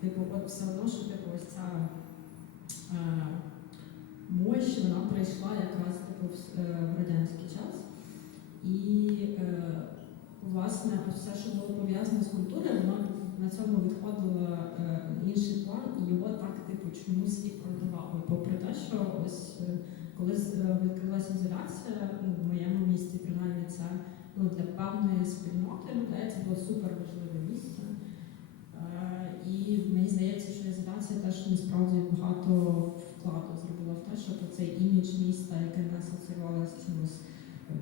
типу, от все одно, що типу, ось ця е, мощь, вона прийшла якраз типу, в, е, в радянський час. І е, власне все, що було пов'язане з культурою, воно на цьому відходило е, інший план, і його так типу чомусь і продавали. Попри те, що ось е, коли е, відкрилася ізоляція, ну, в моєму місті, принаймні, це ну, для певної спільноти людей це було супер важливе місце. Е, І мені здається, що ізоляція теж насправді багато вкладу зробила в те, щоб цей імідж міста, яке не асоціювалося з чимось ем,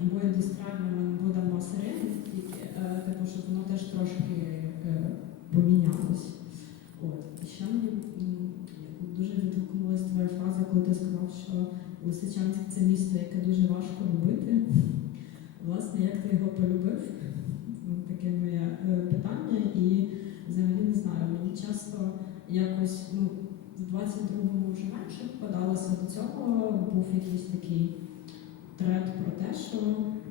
або індустріальним, або дома середніх, е, типу, щоб воно теж трошки е, помінялось. От. І ще мені дуже відгукнулася твоя фраза, коли ти сказав, що Лисичанськ це місто, яке дуже важко любити. Власне, як ти його полюбив? Ну, Таке моє е, питання. І взагалі не знаю, мені часто якось ну, в 22-му вже менше вкладалося до цього, був якийсь такий тренд про те, що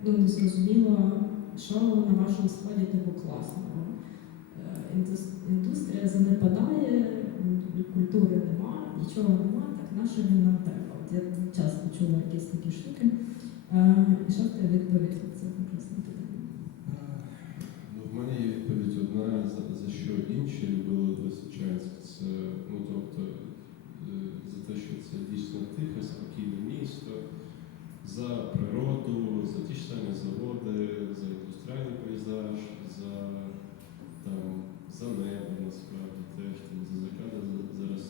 ну, не зрозуміло, що на вашому складі типу класного. Е, Індустрія занепадає, культури нема, нічого нема, так на що він нам треба? От я часто чула якісь такі штуки. Е, І що ти відповідь на це прекрасне питання? Ну, в мене є відповідь одна, за, за що інші любили Лисичанськ. Це, ну, тобто, е, за те, що це дійсно тихе, спокійне місто, за природу, за ті ж самі заводи, за індустріальний пейзаж, за, там, за небо насправді теж, там, за закади зараз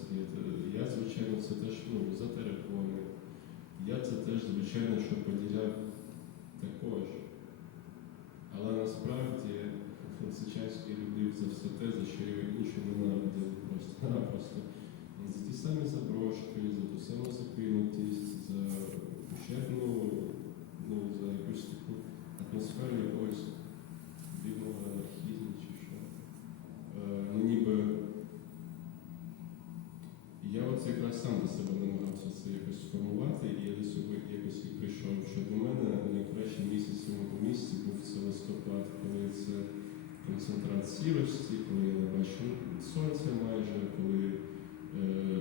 Я, звичайно, це теж ну, за терикони. Я це теж, звичайно, що поділяв також. Але насправді Лисичанський любив за все те, за що його інші ненавидили просто-напросто. За ті самі заброшки, за ту саму закинутість, за ущербну, ну, за якусь таку атмосферу якогось дивного анархізму чи що. Е, ну, ніби я оце якраз сам до себе намагався це якось сформувати, і я до цього якось і прийшов, що для мене найкращий місяць в цьому місці був це листопад, коли це концентрат сірості, коли я не бачу сонця майже, коли е,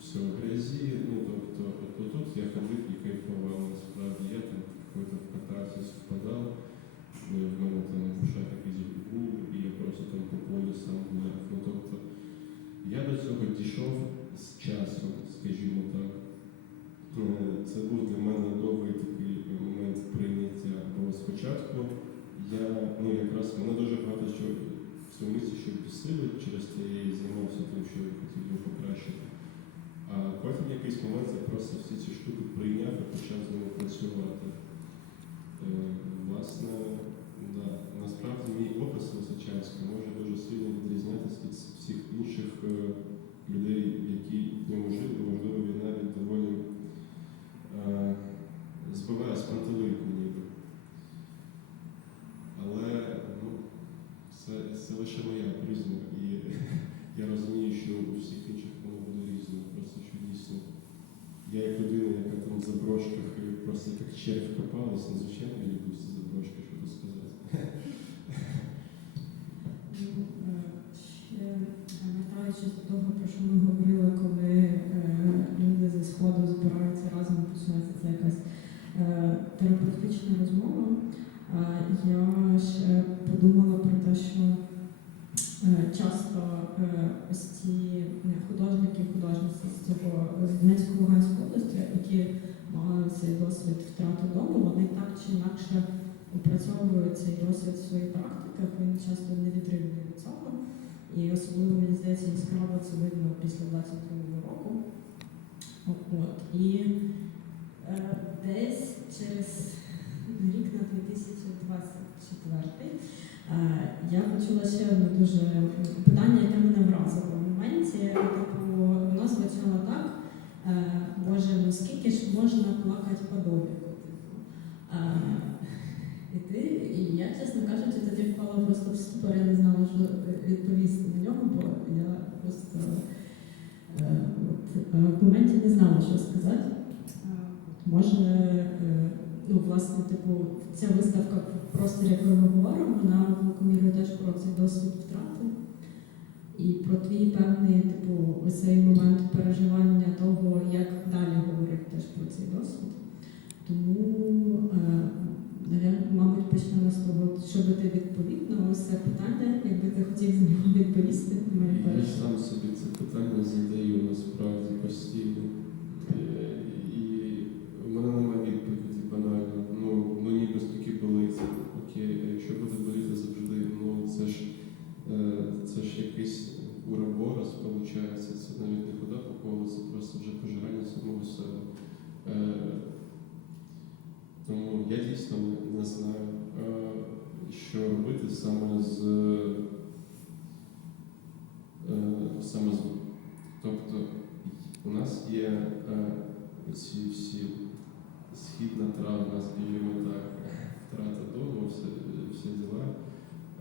все в грязі. Ну, тобто, от, тут я ходив і кайфував насправді. Я там какой-то в катарсис впадав, е, в мене там душа такий був, і я просто там по полю сам гуляв. Ну, тобто, я до цього дійшов з часом, скажімо так. Це був для в цьому місці що бісили, через це я і займався тим, що я хотів його покращити. А потім в якийсь момент я просто всі ці штуки прийняв і почав з ними працювати. Е, власне, да. насправді мій опис що ми говорили, коли е, люди зі сходу збираються разом починається це якась е, терапевтична розмова. Я ще подумала про те, що е, часто ось ці е, художники, художниці з цього з Донецької Луганської області, які мали цей досвід втрати дому, вони так чи інакше опрацьовують цей досвід в своїх практиках, він часто невідривний від цього. І особливо, мені здається, яскраво це видно після 22 року. От. І е, десь через рік на 2024 е, я почула ще одне дуже питання, яке мене вразило. В моменті, типу, воно звучало так, е, Боже, ну скільки ж можна плакати по доміку? Типу. Е, і ти, і я, чесно кажучи, тоді впала просто в ступор, я не знала, що відповісти на нього, бо я просто е, от, в моменті не знала, що сказати. Може, е, ну, власне, типу, ця виставка в просторі, якою ми говоримо, вона великою мірою теж про цей досвід втрати. і про твій певний, типу, цей момент переживання того, як далі говорити теж про цей досвід. Тому, е, навер- мабуть, почнемо з того, що би ти відповів на це питання, якби ти хотів з нього відповісти. Я сам собі це питання задаю насправді постійно. Е, І в мене немає відповіді банально. Ну, ну ніби стільки болить. Окей, якщо буде боліти завжди, ну це ж е, це ж якийсь ураборос, виходить. Це навіть не хода по колу, це просто вже пожирання самого себе. Е, Тому я дійсно не, не знаю, е, що робити саме з е, саме з тобто у нас є е, ці всі східна травма, скажімо так, втрата дому, все, всі діла.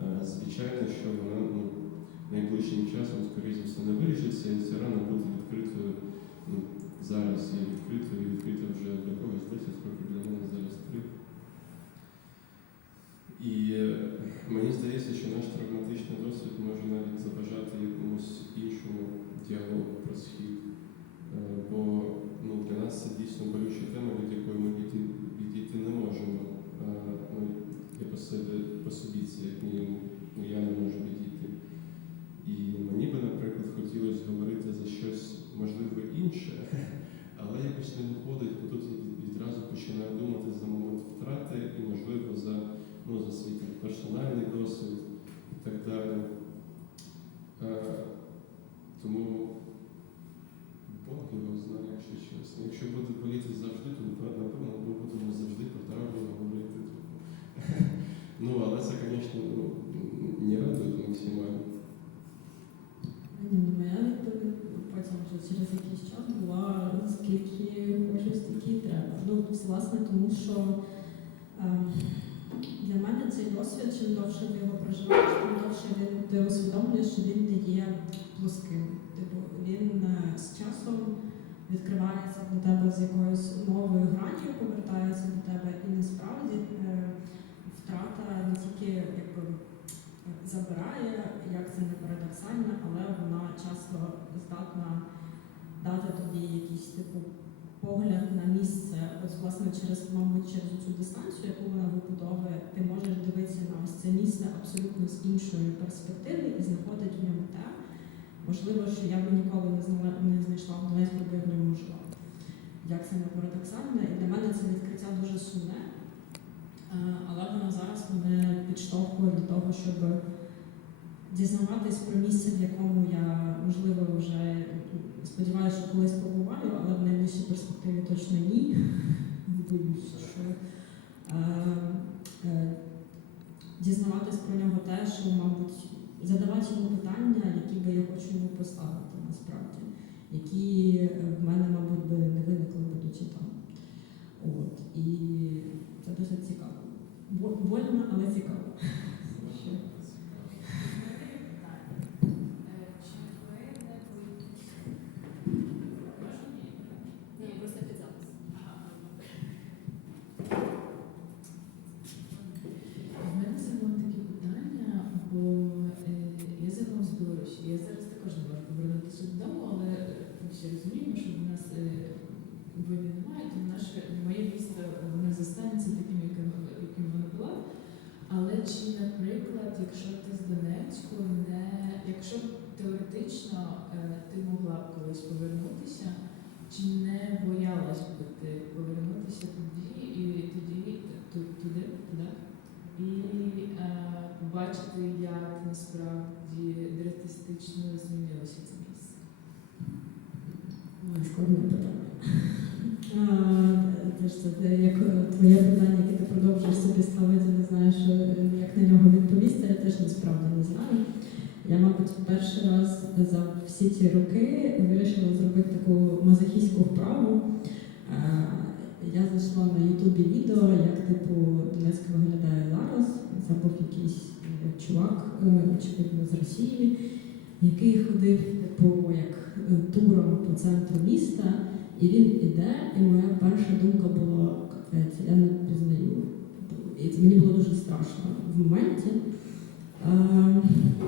Е, Звичайно, що вона ну, найближчим часом, скоріше все, не вирішиться, і ця рана буде відкритою ну, зараз і відкритою, і відкрита вже для когось 10 років, для мене зараз 3. І е, мені здається, що наш травматичний досвід може навіть заважати якомусь іншому діалогу про схід. Е, Бо ну, для нас це дійсно болюча тема, від якої ми відійти, відійти не можемо. Е, Ну, я по собі, по собі це як мінімум, ну, я не можу відійти. І мені би, наприклад, хотілося говорити за щось можливо інше, але якось не виходить, бо тут від- відразу починаю думати за момент втрати і, можливо, за, ну, за свій там, персональний досвід і так далі. Е, тому Бог його знає, якщо чесно. Якщо буде боліти завжди, то напевно ми будемо завжди про травму говорити. Ну, але це, звісно, ну, не радує максимально. Ні, ну моя відповідь потім вже через якийсь час була скільки хочу, стільки треба. Ну, власне, тому що ем, для мене цей досвід, чим довше ти його проживаєш, тим довше він ти усвідомлюєш, що він не є плоским. Типу, він е, з часом відкривається до тебе з якоюсь новою гранью, повертається до тебе, і насправді е, втрата забирає, як це не парадоксально, але вона часто здатна дати тобі якийсь типу погляд на місце. Ось власне через, мабуть, через цю дистанцію, яку вона вибудовує, ти можеш дивитися на ось це місце абсолютно з іншої перспективи і знаходити в ньому те, можливо, що я б ніколи не знала, не знайшла в в ньому жила. Як це не парадоксально, і для мене це відкриття дуже сумне. Е, Але воно зараз мене підштовхує до того, щоб дізнаватись про місце, в якому я, можливо, вже сподіваюся, що колись побуваю, але в найближчій перспективі точно ні. Боюся, що е, е, дізнаватись про нього те, що, мабуть, задавати йому питання, які би я хочу йому поставити насправді, які е, в мене, мабуть, би не виникли, будучи там. От. І це досить цікаво. Больно, але цікаво. Що? Ні, просто під запис. В мене загалом такі питання, бо е, я загалом з Білорусі. Я зараз також не можу повернутися додому, але е, ми всі розуміємо, що в нас е, війни немає, тому наше моє місто воно застанеться таким, яким, яким воно було. Але чи, наприклад, якщо ти з Донецьку, не якщо теоретично е, ти могла б колись повернутися, чи не боялась би ти повернутися тоді і тоді туди, туди? і е, побачити, як насправді дратистично змінилося це місце. Ой, складне питання. Теж це як е, твоє питання, яке ти продовжуєш собі ставити, не знаєш, е, як на нього відповісти, я теж насправді не знаю. Я, мабуть, перший раз за всі ці роки вирішила зробити таку мазохістську вправу. Е, Я знайшла на Ютубі відео, як типу Донецьк виглядає зараз. Це був якийсь чувак, очевидно, з Росії, який ходив типу як туром по центру міста, і він іде, і моя перша думка була капець, я не пізнаю. І це мені було дуже страшно в моменті.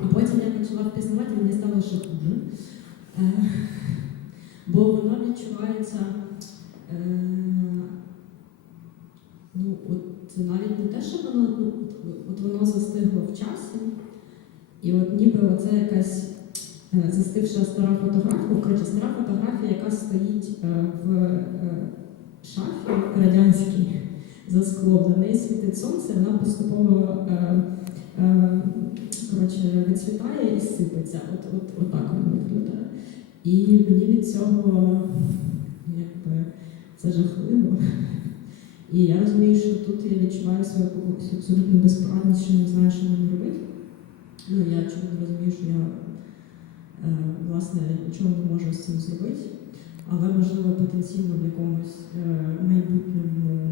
А потім я почала впізнавати, мені стало ще хуже. Е, бо воно відчувається. Е, ну, от навіть не те, що воно, ну, от, воно застигло в часі, і от ніби оце якась застивша стара фотографія, коротше, стара фотографія, яка стоїть е, в е, шафі радянській за склом, на неї світить сонце, вона поступово е, е, коротше, відцвітає і сипеться. От, от, от так воно виглядає. І мені від цього якби, це жахливо. І я розумію, що тут я відчуваю свою абсолютно безпорадність, що не знаю, що мені робити. Ну, я очевидно розумію, що я е, власне нічого не можу з цим зробити, але можливо потенційно в якомусь е, майбутньому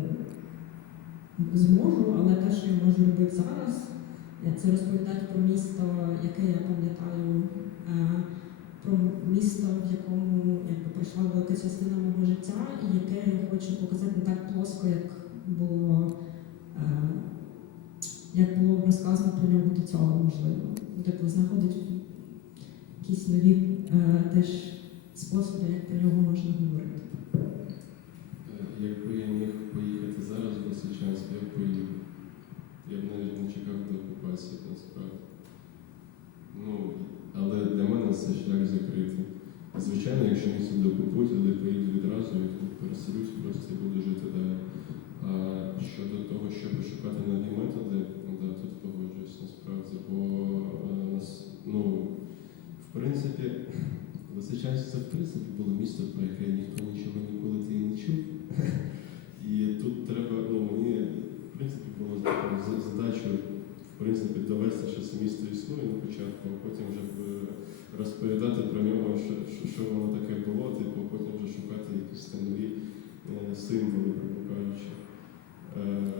зможу, але те, що я можу робити зараз, е, це розповідати про місто, яке я пам'ятаю, е, про місто, в якому якби, пройшла велика частина мого життя, і яке я хочу показати не так плоско, як було, е, як було розказано про нього до цього, можливо. Типу, знаходить якісь нові е, теж способи, як про нього можна говорити. Е, Якби я міг поїхати зараз в Лисичанськ, я б поїхав. Я б навіть не чекав до окупації, насправді. Ну, але для мене це шлях закритий. Звичайно, якщо мені сюди окупують, але поїду відразу, я тут переселюсь, просто і буду жити далі. А щодо того, щоб шукати нові методи, ну да, тут погоджуюсь насправді, бо е, нас, ну, в принципі, Лисичанськ це в принципі було місто, про яке ніхто нічого ніколи ти і не чув. І тут треба, ну мені в принципі було за- задачою в принципі довести, що це місто існує на початку, а потім вже е, розповідати про нього, що, що, що воно таке було, типу, потім вже шукати якісь там нові е, символи, грубо кажучи. Е,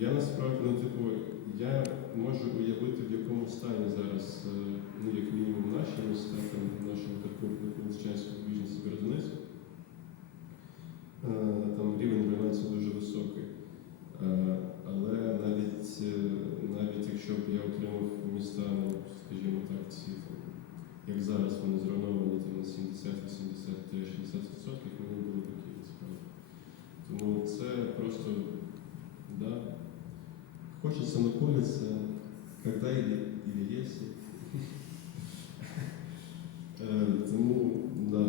я насправді, ну, типу, я можу уявити, в якому стані зараз, е, ну, як мінімум, наші там, нашого Лисичанського біженців Березанецьку. Е, Там рівень руйнації дуже високий. Е, Але навіть, е, навіть якщо б я отримав міста, ну, скажімо так, ці, як зараз вони зруйновані там, на 70, 80, 60%, мені було б окей, насправді. Тому це просто, хочеться, но колется, когда или, или если. Е, Тому, да.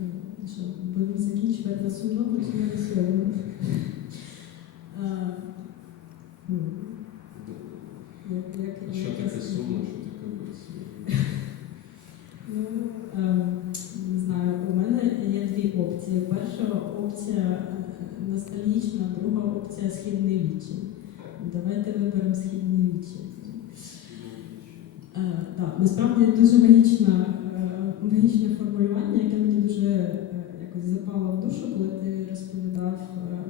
Е, Що, будемо закінчувати на сумному чи на веселому? Е, ну, як- як- А що як я таке скажу? сумно, що таке весело? Ну, е, не знаю, у мене є дві опції. Перша опція е, ностальгічна, друга опція східний вічі. Давайте виберемо східний вічі. Е, так, насправді дуже магічна, е, магічне формулювання, яке мені дуже е, якось запало в душу, коли ти розповідав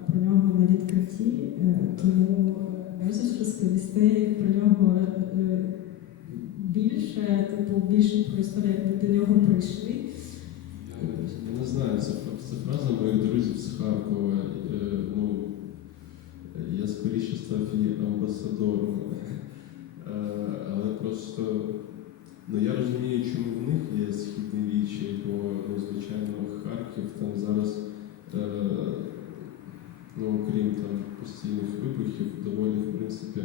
про нього на відкритті. Тому можеш розповісти про нього більше, типу, більше про історію, як ви до нього прийшли. Не знаю, це, це фраза моїх друзів з Харкова. Е, ну, я скоріше став її амбасадором. Е, але просто ну, я розумію, чому в них є східні вічі, бо ну, звичайно Харків там зараз, е, ну, окрім там постійних вибухів, доволі в принципі.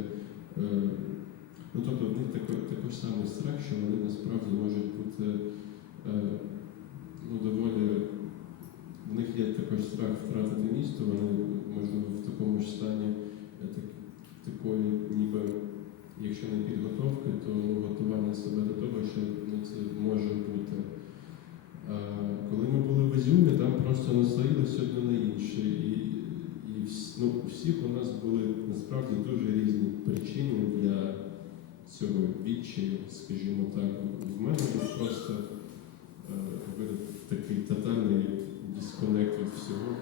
Ну, тобто в них такий, такий самий страх, що вони насправді можуть бути. Е, ну, доволі в них є також страх втратити місто, вони можливо в такому ж стані е, так, такої, ніби якщо не підготовки, то готування себе до того, що ну, це може бути. А, коли ми були в Ізюмі, там просто наслоїлося одне на інше. І, і ну, у всіх у нас були насправді дуже різні причини для цього відчаю, скажімо так. В мене просто е, такий тотальний дисконект від всього.